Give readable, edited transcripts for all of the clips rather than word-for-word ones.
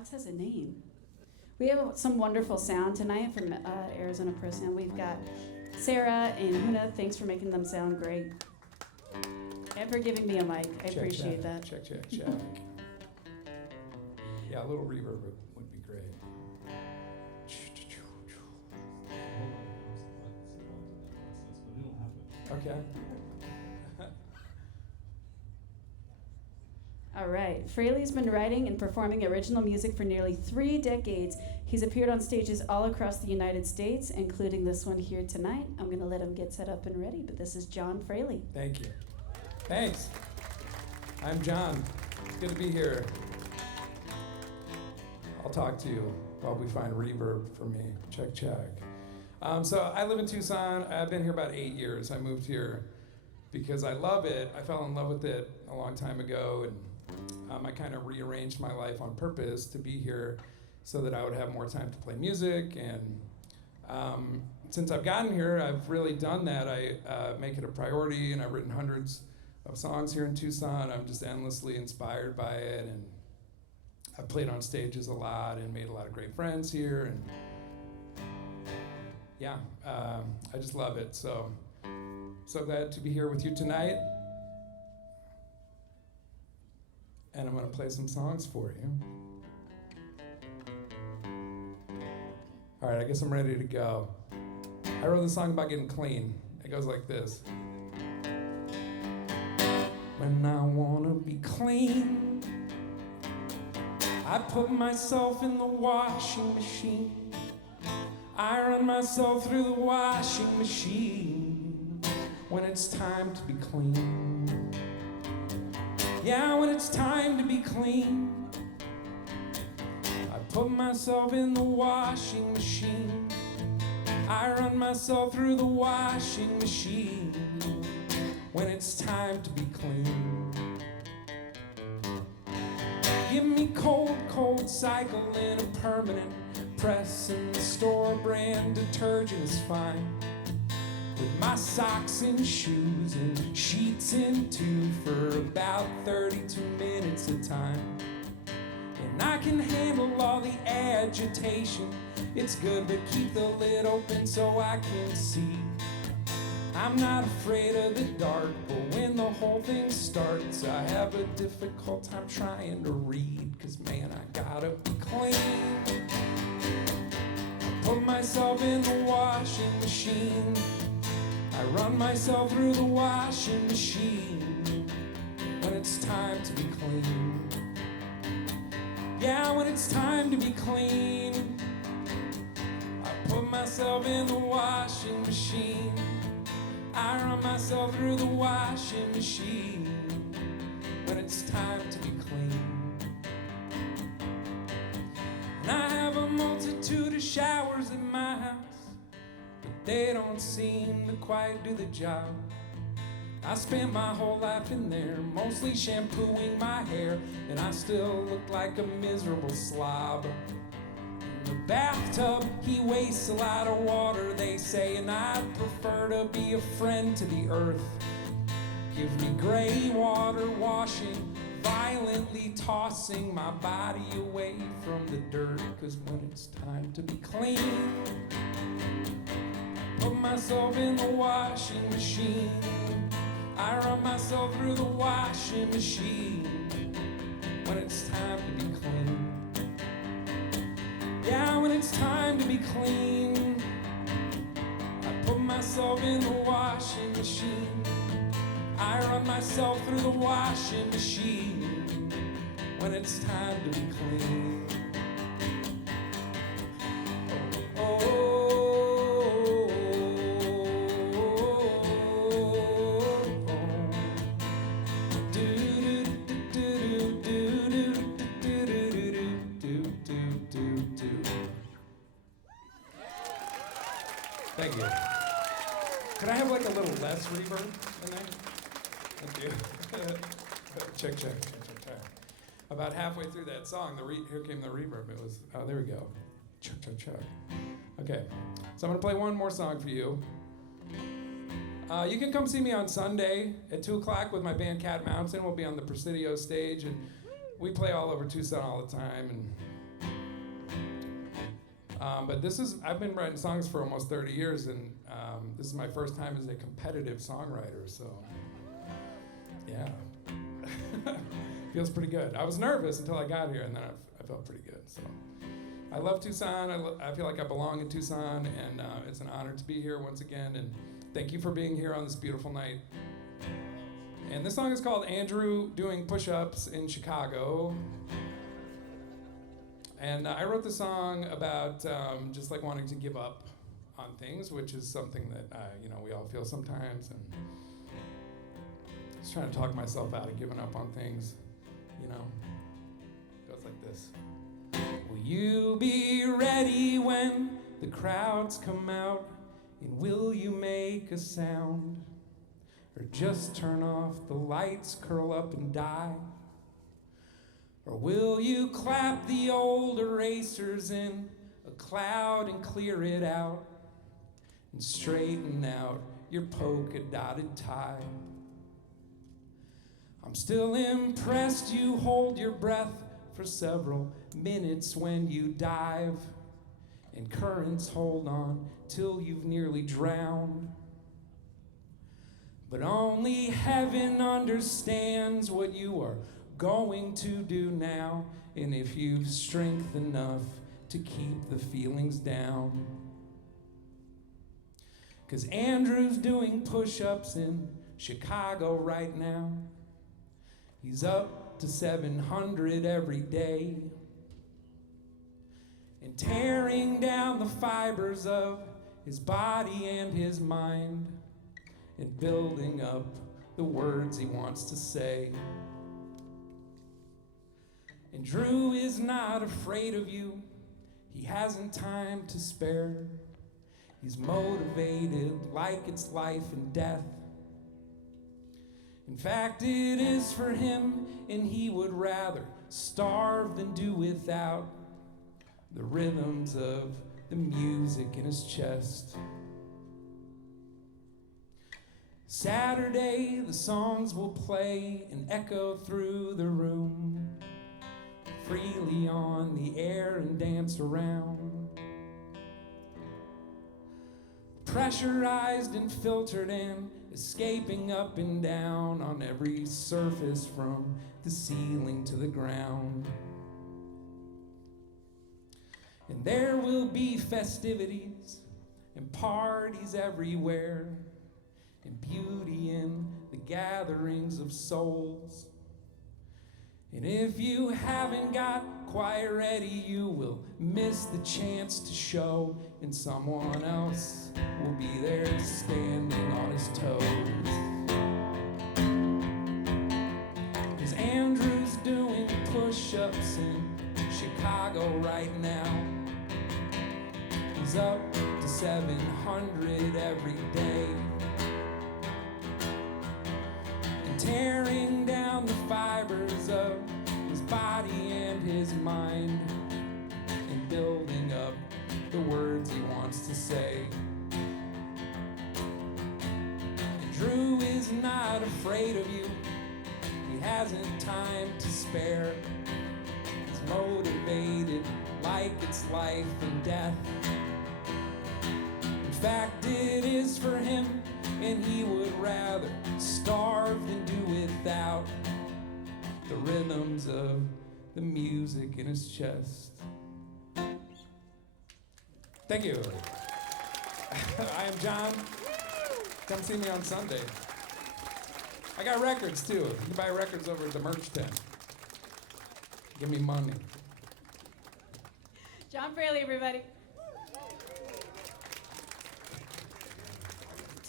box has a name. We have some wonderful sound tonight from Arizona Person. We've got Sarah and Huna. Thanks for making them sound great. And for giving me a mic. I appreciate that. Check. Yeah, a little reverb would be great. Okay. All right. Frailey's been writing and performing original music for nearly 3 decades. He's appeared on stages all across the United States, including this one here tonight. I'm going to let him get set up and ready, but this is Jon Frailey. Thank you. Thanks. I'm Jon. It's good to be here. I'll talk to you while we find reverb for me. Check. So I live in Tucson. I've been here about 8 years. I moved here because I love it. I fell in love with it a long time ago, and I kind of rearranged my life on purpose to be here so that I would have more time to play music. And since I've gotten here, I've really done that. I make it a priority, and I've written hundreds of songs here in Tucson. I'm just endlessly inspired by it, and I've played on stages a lot and made a lot of great friends here. And yeah, I just love it. So glad to be here with you tonight. And I'm going to play some songs for you. All right, I guess I'm ready to go. I wrote this song about getting clean. It goes like this. When I want to be clean, I put myself in the washing machine. I run myself through the washing machine when it's time to be clean. Yeah, when it's time to be clean, I put myself in the washing machine. I run myself through the washing machine when it's time to be clean. Give me cold cycling a permanent press, and the store brand detergent is fine. With my socks and shoes and sheets in two for about 32 minutes a time. And I can handle all the agitation. It's good to keep the lid open so I can see. I'm not afraid of the dark, but when the whole thing starts, I have a difficult time trying to read, 'cause man, I gotta be clean. I put myself in the washing machine. I run myself through the washing machine when it's time to be clean. Yeah, when it's time to be clean, I put myself in the washing machine. I run myself through the washing machine when it's time to be clean. And I have a multitude of showers in my house, but they don't seem to quite do the job. I spent my whole life in there, mostly shampooing my hair, and I still look like a miserable slob. In the bathtub, he wastes a lot of water, they say, and I'd prefer to be a friend to the earth. Give me gray water washing, violently tossing my body away from the dirt, 'cause when it's time to be clean, put myself in the washing machine. I run myself through the washing machine when it's time to be clean. Yeah, when it's time to be clean, I put myself in the washing machine. I run myself through the washing machine when it's time to be clean. Oh. Thank you. Could I have like a little less reverb in there? Thank you. Check. About halfway through that song, here came the reverb. It was, oh, there we go. Check. Okay, so I'm gonna play one more song for you. You can come see me on Sunday at 2 o'clock with my band Cat Mountain. We'll be on the Presidio stage, and we play all over Tucson all the time. And But I've been writing songs for almost 30 years, and this is my first time as a competitive songwriter, so yeah. Feels pretty good. I was nervous until I got here, and then I felt pretty good, so. I love Tucson. I feel like I belong in Tucson, and it's an honor to be here once again, and thank you for being here on this beautiful night. And this song is called Andrew Doing Push-Ups in Chicago. And I wrote the song about just like wanting to give up on things, which is something that we all feel sometimes, and just trying to talk myself out of giving up on things, It goes like this. Will you be ready when the crowds come out? And will you make a sound? Or just turn off the lights, curl up and die? Or will you clap the old erasers in a cloud and clear it out? And straighten out your polka-dotted tie? I'm still impressed you hold your breath for several minutes when you dive, and currents hold on till you've nearly drowned. But only heaven understands what you are going to do now, and if you've strength enough to keep the feelings down. 'Cause Andrew's doing push-ups in Chicago right now. He's up to 700 every day, and tearing down the fibers of his body and his mind, and building up the words he wants to say. And Drew is not afraid of you. He hasn't time to spare. He's motivated like it's life and death. In fact, it is for him, and he would rather starve than do without the rhythms of the music in his chest. Saturday, the songs will play and echo through the room, freely on the air and dance around. Pressurized and filtered and escaping up and down on every surface from the ceiling to the ground. And there will be festivities and parties everywhere, and beauty in the gatherings of souls. And if you haven't got quite ready, you will miss the chance to show, and someone else will be there standing on his toes. 'Cause Andrew's doing push-ups in Chicago right now. He's up to 700 every day, and tearing down the fibers of his body and his mind, and building up the words he wants to say. And Drew is not afraid of you. He hasn't time to spare. He's motivated like it's life and death. In fact, it is for him, and he would rather starve than do without the rhythms of the music in his chest. Thank you. I am Jon. Come see me on Sunday. I got records too. You can buy records over at the merch tent. Give me money. Jon Frailey, everybody.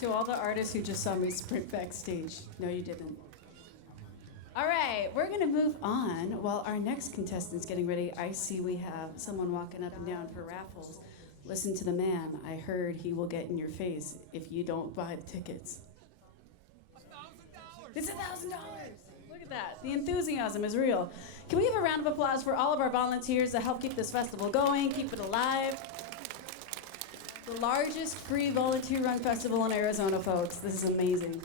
To all the artists who just saw me sprint backstage. No, you didn't. All right, we're gonna move on while our next contestant's getting ready. I see we have someone walking up and down for raffles. Listen to the man. I heard he will get in your face if you don't buy the tickets. $1,000. It's $1,000. Look at that. The enthusiasm is real. Can we have a round of applause for all of our volunteers to help keep this festival going, keep it alive? The largest free volunteer-run festival in Arizona, folks. This is amazing.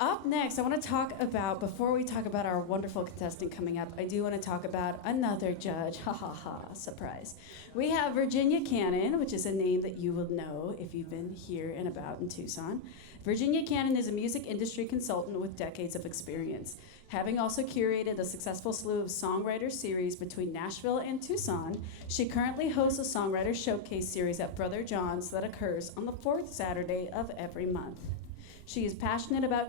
Up next, I want to talk about, before we talk about our wonderful contestant coming up, I do want to talk about another judge. Ha ha ha, surprise. We have Virginia Cannon, which is a name that you will know if you've been here and about in Tucson. Virginia Cannon is a music industry consultant with decades of experience. Having also curated a successful slew of songwriter series between Nashville and Tucson, she currently hosts a songwriter showcase series at Brother John's that occurs on the fourth Saturday of every month. She is passionate about